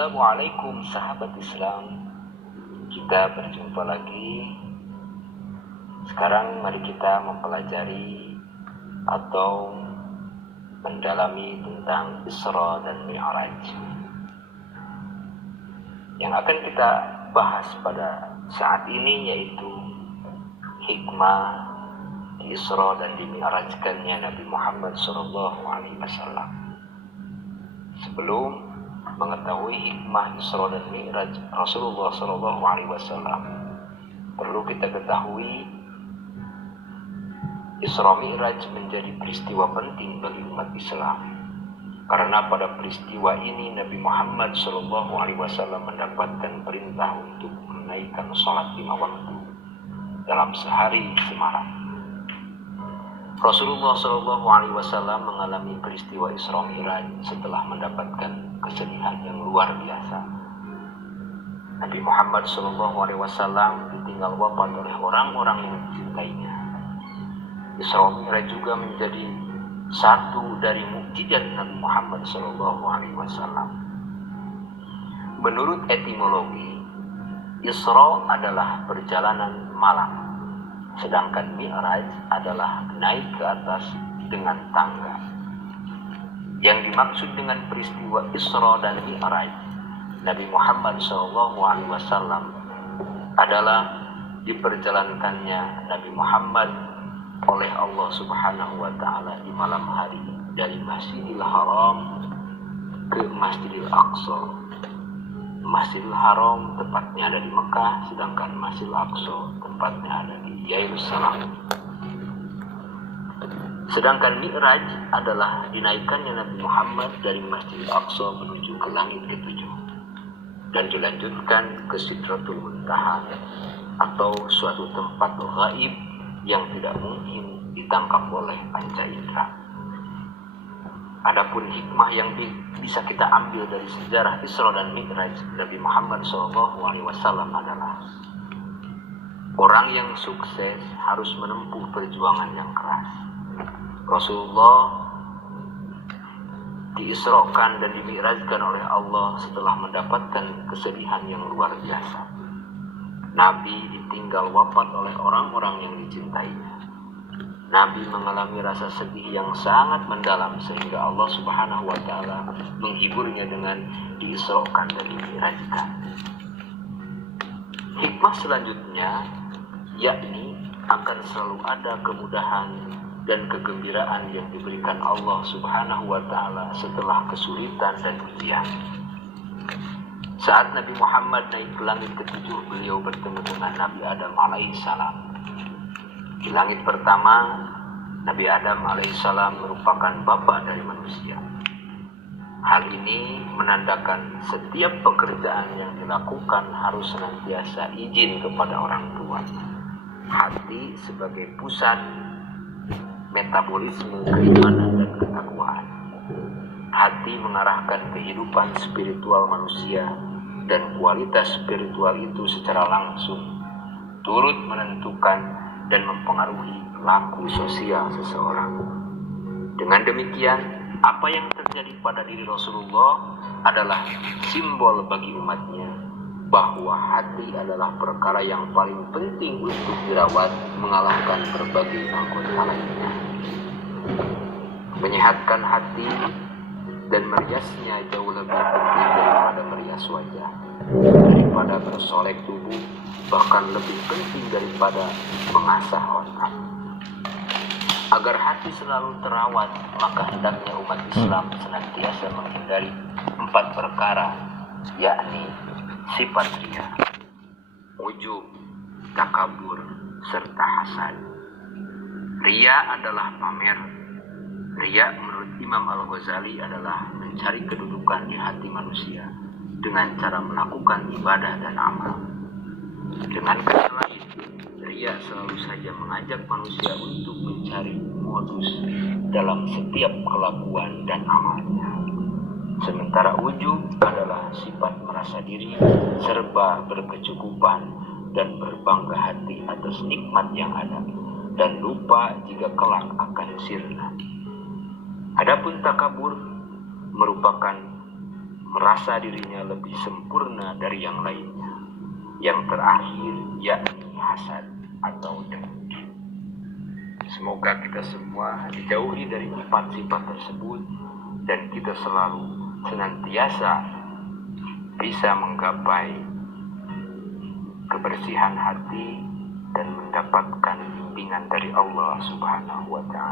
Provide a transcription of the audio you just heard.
Assalamualaikum sahabat Islam. Kita berjumpa lagi. Sekarang mari kita mempelajari atau mendalami tentang Isra dan Mi'raj. Yang akan kita bahas pada saat ini yaitu hikmah di Isra dan di Mi'rajkannya Nabi Muhammad SAW. Sebelum mengetahui hikmah Isra dan Mi'raj Rasulullah SAW, perlu kita ketahui Isra Mi'raj menjadi peristiwa penting bagi umat Islam, karena pada peristiwa ini Nabi Muhammad SAW mendapatkan perintah untuk menaikkan sholat 5 waktu dalam sehari semalam. Rasulullah SAW mengalami peristiwa Isra Mi'raj setelah mendapatkan kesedihan yang luar biasa. Nabi Muhammad SAW ditinggal wafat oleh orang-orang yang dicintainya. Isra Mi'raj juga menjadi satu dari mukjizat Nabi Muhammad SAW. Menurut etimologi, Isra adalah perjalanan malam, sedangkan Mi'raj adalah naik ke atas dengan tangga. Yang dimaksud dengan peristiwa Isra dan Mi'raj Nabi Muhammad SAW adalah diperjalankannya Nabi Muhammad oleh Allah Subhanahu wa Ta'ala di malam hari dari Masjidil Haram ke Masjidil Aqsa. Masjidil Haram tepatnya ada di Mekah, sedangkan Masjidil Aqsa tempatnya ada di Yerusalem. Sedangkan Mi'raj adalah dinaikkannya Nabi Muhammad dari Masjidil Aqsa menuju ke langit ketujuh dan dilanjutkan ke Sidratul Muntaha atau suatu tempat gaib yang tidak mungkin ditangkap oleh panca indera. Adapun hikmah yang bisa kita ambil dari sejarah Isra dan Mi'raj Nabi Muhammad SAW adalah orang yang sukses harus menempuh perjuangan yang keras. Rasulullah diisrokan dan dimi'rajkan oleh Allah setelah mendapatkan kesedihan yang luar biasa. Nabi ditinggal wafat oleh orang-orang yang dicintainya. Nabi mengalami rasa sedih yang sangat mendalam sehingga Allah Subhanahu wa Ta'ala menghiburnya dengan diisrokan dan dimi'rajkan. Hikmah selanjutnya yakni akan selalu ada kemudahan dan kegembiraan yang diberikan Allah Subhanahu wa Ta'ala setelah kesulitan dan ujian. Saat Nabi Muhammad naik ke langit ketujuh, beliau bertemu dengan Nabi Adam alaihissalam. Di langit pertama, Nabi Adam alaihissalam merupakan bapa dari manusia. Hal ini menandakan setiap pekerjaan yang dilakukan harus senantiasa izin kepada orang tua. Hati sebagai pusat metabolisme keimanan dan ketakwaan. Hati mengarahkan kehidupan spiritual manusia, dan kualitas spiritual itu secara langsung turut menentukan dan mempengaruhi laku sosial seseorang. Dengan demikian, apa yang terjadi pada diri Rasulullah adalah simbol bagi umatnya bahwa hati adalah perkara yang paling penting untuk dirawat, mengalahkan berbagai anggota lainnya. Menyehatkan hati dan meriasnya jauh lebih penting daripada merias wajah, daripada bersolek tubuh, bahkan lebih penting daripada mengasah otak. Agar hati selalu terawat, maka hendaknya umat Islam senantiasa menghindari 4 perkara, yakni sifat riya, ujub, takabur, serta hasad. Riya adalah pamer. Riya menurut Imam Al-Ghazali adalah mencari kedudukan di hati manusia dengan cara melakukan ibadah dan amal. Dengan kata lain, riya selalu saja mengajak manusia untuk mencari modus dalam setiap kelakuan dan amalnya. Sementara ujub adalah sifat merasa diri serba berkecukupan dan berbangga hati atas nikmat yang ada, dan lupa jika kelak akan sirna. Adapun takabur merupakan merasa dirinya lebih sempurna dari yang lainnya. Yang terakhir yakni hasad atau dengki. Semoga kita semua dijauhi dari 4 sifat tersebut dan kita selalu senantiasa bisa menggapai kebersihan hati dan mendapatkan bimbingan dari Allah Subhanahu wa Ta'ala.